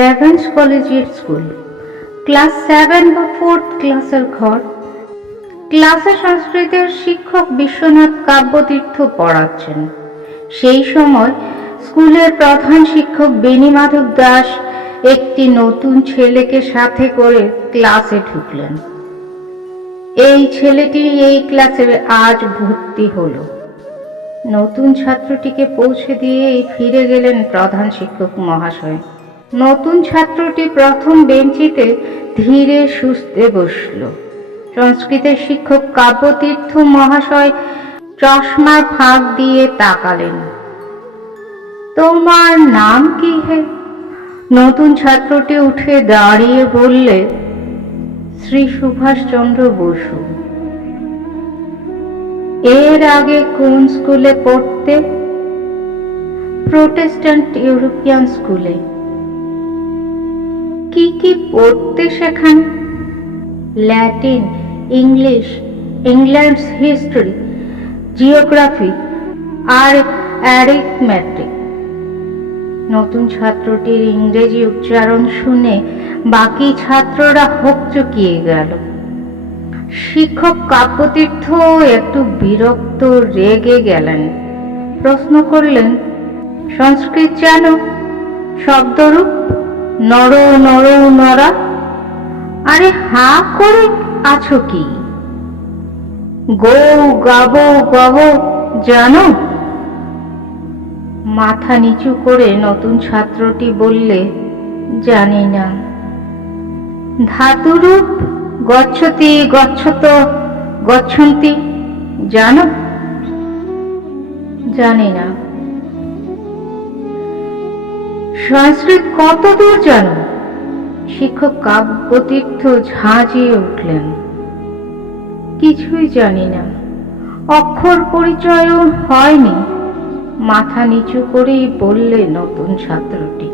Ravens collegiate school class seven বা fourth ক্লাসের ঘর। ক্লাসে সংস্কৃতের শিক্ষক বিশ্বনাথ কাব্যতীর্থ পড়াচ্ছেন। সেই সময় স্কুলের প্রধান শিক্ষক বেণীমাধব দাস একটি নতুন ছেলেকে সাথে করে ক্লাসে ঢুকলেন। এই ছেলেটি এই ক্লাসে আজ ভর্তি হলো। নতুন ছাত্রটিকে পৌঁছে দিয়েই ফিরে গেলেন প্রধান শিক্ষক মহাশয়। নতুন ছাত্রটি প্রথম বেঞ্চিতে ধীরে সুস্থে বসল। সংস্কৃতের শিক্ষক কাব্যতীর্থ মহাশয় চশমার ফাঁক দিয়ে তাকালেন। তোমার নাম কি হে? নতুন ছাত্রটি উঠে দাঁড়িয়ে বললে, শ্রী সুভাষচন্দ্র বসু। এর আগে কোন স্কুলে পড়তে? প্রোটেস্ট্যান্ট ইউরোপিয়ান স্কুলে। কি কি পড়তে শেখান? Latin, English, England's history, geography আর অ্যারিথমেটিক। নতুন ছাত্রটির ইংরেজি উচ্চারণ শুনে বাকি ছাত্ররা হকচকিয়ে গেল। শিক্ষক কাব্যতীর্থ একটু বিরক্ত রেগে গেলেন। প্রশ্ন করলেন, সংস্কৃত জানো? শব্দরূপ? নর নর, নরা। আরে হা করে আছো কি? গৌ, গাব গব জানো? মাথা নিচু করে নতুন ছাত্রটি বললে, জানি না। ধাতুরূপ গচ্ছতি, গচ্ছত, গচ্ছন্তি, জানো? জানি না। সংস্কৃত কত দূর জানো শিক্ষক কাব্যতীর্থ ঝাঁঝিয়ে উঠলেন। কিছুই জানি না। অক্ষর পরিচয়ও হয়নি। মাথা নিচু করেই বললে নতুন ছাত্রটি।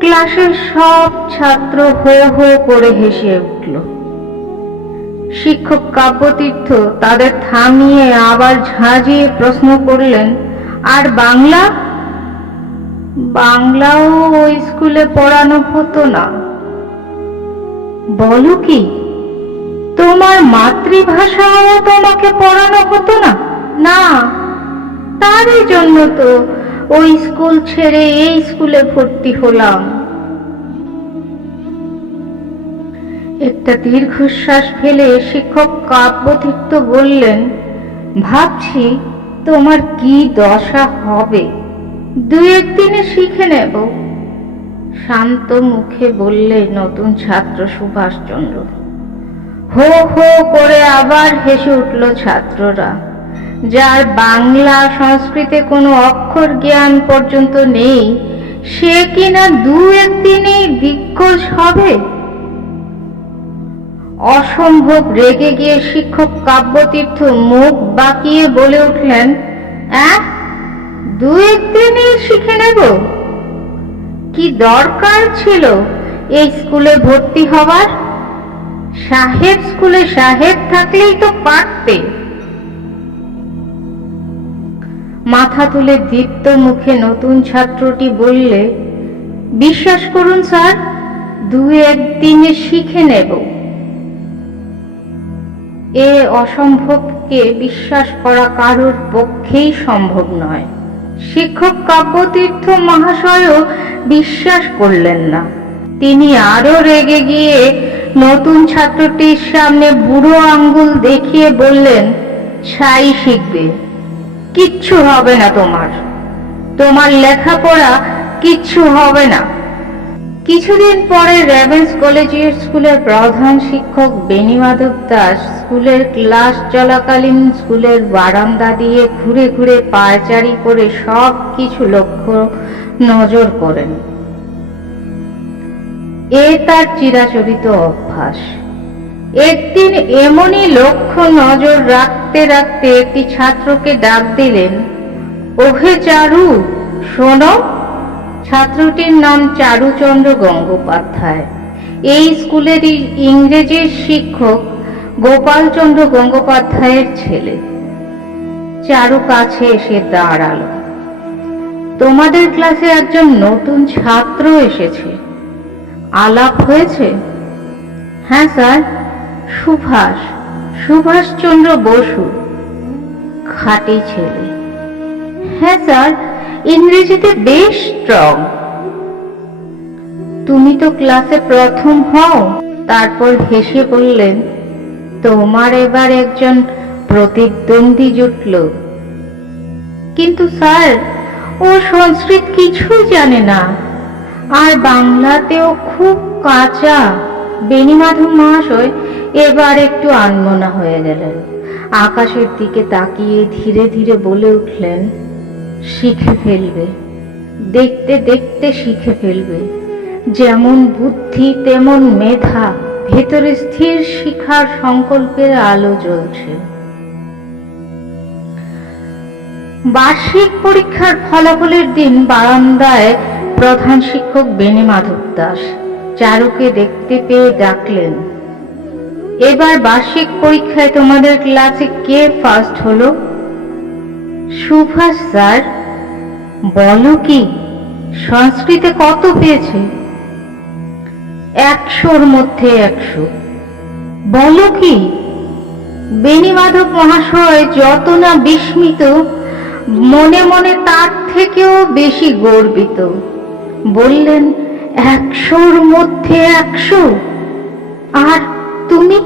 ক্লাসের সব ছাত্র হো হো করে হেসে উঠল। শিক্ষক কাব্যতীর্থ তাদের থামিয়ে আবার ঝাঁঝিয়ে প্রশ্ন করলেন, আর বাংলা? বাংলাও ওই স্কুলে পড়ানো হতো না। বলো কি, তোমার মাতৃভাষাও তোমাকে পড়ানো হতো না? না, তারই জন্য তো ওই স্কুল ছেড়ে এই স্কুলে ভর্তি হলাম। একটা দীর্ঘশ্বাস ফেলে শিক্ষক কাব্যতীর্থ বললেন, ভাবছি তোমার কি দশা হবে? দু একদিনে শিখে নেব। শান্ত মুখে বললে নতুন ছাত্র সুভাষচন্দ্র। হো হো করে আবার হেসে উঠল ছাত্ররা, যার বাংলা সংস্কৃতে কোনো অক্ষর জ্ঞান পর্যন্ত নেই, সে কিনা দু একদিনেই দিগ্গজ হবে? অসম্ভব রেগে গিয়ে শিক্ষক কাব্যতীর্থ মুখ বাঁকিয়ে বলে উঠলেন, অ্যাঁ? দু একদিনই শিখে নেব। কি দরকার ছিল এই স্কুলে ভর্তি হবার সাহেব স্কুলে সাহেব থাকলেই তো পারতে। মাথা তুলে দীপ্ত মুখে নতুন ছাত্রটি বললে, বিশ্বাস করুন স্যার দু একদিনে শিখে নেব। এ অসম্ভবকে বিশ্বাস করা কারোর পক্ষেই সম্ভব নয়। শিক্ষক কাব্যতীর্থ মহাশয়ও বিশ্বাস করলেন না। তিনি আরও রেগে গিয়ে নতুন ছাত্রটির সামনে বুড়ো আঙ্গুল দেখিয়ে বললেন, ছাই শিখবে। কিচ্ছু হবে না তোমার। তোমার লেখাপড়া কিচ্ছু হবে না। কিছুদিন পরে রেভেন্স কলেজিয়েট স্কুলের প্রধান শিক্ষক বেণীমাধব দাস স্কুলের ক্লাস চলাকালীন স্কুলের বারান্দা দিয়ে ঘুরে ঘুরে পায়চারি করে সব কিছু লক্ষ্য নজর করেন। এ তার চিরাচরিত অভ্যাস। একদিন এমনই লক্ষ্য নজর রাখতে রাখতে একটি ছাত্রকে ডাক দিলেন, ওহে চারু, শোনো ছাত্রটির নাম চারুচন্দ্র গঙ্গোপাধ্যায়। এই স্কুলেরই ইংরেজির শিক্ষক গোপালচন্দ্র গঙ্গোপাধ্যায়ের ছেলে। চারু কাছে এসে দাঁড়াল। তোমাদের ক্লাসে একজন নতুন ছাত্র এসেছে। আলাপ হয়েছে? হ্যাঁ স্যার। সুভাষ, সুভাষচন্দ্র বসু, খাঁটি ছেলে। হ্যাঁ স্যার। ইংরেজিতে বেশ স্ট্রং তুমি তো ক্লাসে প্রথম হও, তারপর হেসে বললেন, তোমার এবার একজন প্রতিদ্বন্দ্বী জুটল। কিন্তু স্যার, ও সংস্কৃত কিছুই জানে না। আর বাংলাতেও খুব কাঁচা। বেণীমাধব মহাশয় এবার একটু আনমনা হয়ে গেলেন। আকাশের দিকে তাকিয়ে ধীরে ধীরে বলে উঠলেন শিখে ফেলবে। দেখতে দেখতে শিখে ফেলবে। যেমন বুদ্ধি, তেমন মেধা, ভেতরে স্থির শিখার সংকল্পের আলো জ্বলছে। বার্ষিক পরীক্ষার ফলাফলের দিন বারান্দায় প্রধান শিক্ষক বেনে মাধব দাস। চারুকে দেখতে পেয়ে ডাকলেন, এবার বার্ষিক পরীক্ষায় তোমাদের ক্লাসে কে ফার্স্ট হলো? সুভাষ স্যার, বলো কি, সংস্কৃতে কত পেয়েছে? একশোর মধ্যে একশো। বলো কি, বেণীমাধব মহাশয় যত না বিস্মিত, মনে মনে তার থেকেও বেশি গর্বিত। বললেন, একশোর মধ্যে একশো? আর তুমি?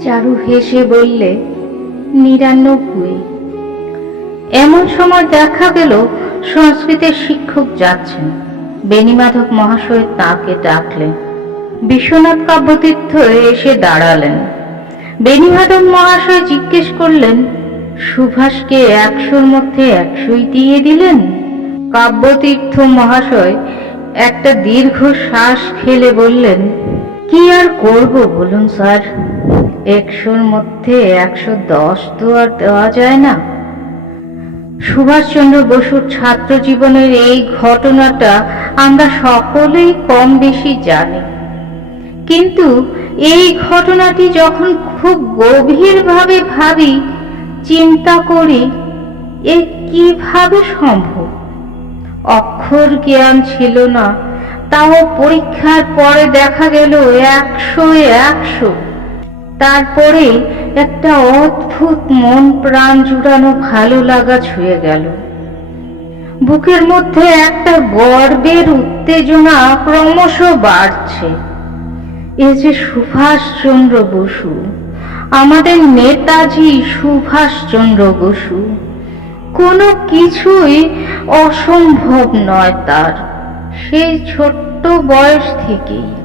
চারু হেসে বললে নিরানব্বই। এমন সময় দেখা গেল, সংস্কৃতের শিক্ষক যাচ্ছেন। বেণীমাধব মহাশয় তাকে ডাকলেন। বিশ্বনাথ কাব্যতীর্থ এসে দাঁড়ালেন। বেণীমাধব মহাশয় জিজ্ঞেস করলেন, সুভাষকে একশোর মধ্যে একশোই দিয়ে দিলেন? কাব্যতীর্থ মহাশয় একটা দীর্ঘ শ্বাস ফেলে বললেন কি আর করব বলুন স্যার? একশোর মধ্যে একশো দশ তো আর দেওয়া যায় না। সুভাষচন্দ্র বসুর ছাত্র জীবনের এই ঘটনাটা আমরা সকলেই কম বেশি জানি। কিন্তু এই ঘটনাটি যখন খুব গভীরভাবে ভাবি, চিন্তা করি, এ কীভাবে সম্ভব? অক্ষর জ্ঞান ছিল না তাও পরীক্ষার পরে দেখা গেল একশো একশো। তারপরে একটা অদ্ভুত মন প্রাণ জুড়ানো ভালো লাগা ছুঁয়ে গেল। বুকের মধ্যে একটা গর্বের উত্তেজনা ক্রমশ বাড়ছে। এ যে সুভাষচন্দ্র বসু, আমাদের নেতাজি সুভাষচন্দ্র বসু, কোনো কিছুই অসম্ভব নয় তার। সেই ছোট্ট বয়স থেকেই